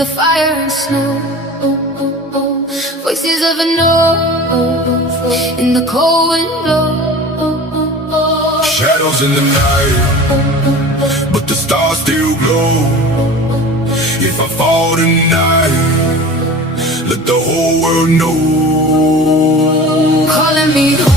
the fire and snow. Voices of a no in the cold window. Shadows in the night, but the stars still glow. If I fall tonight, let the whole world know. Calling me home.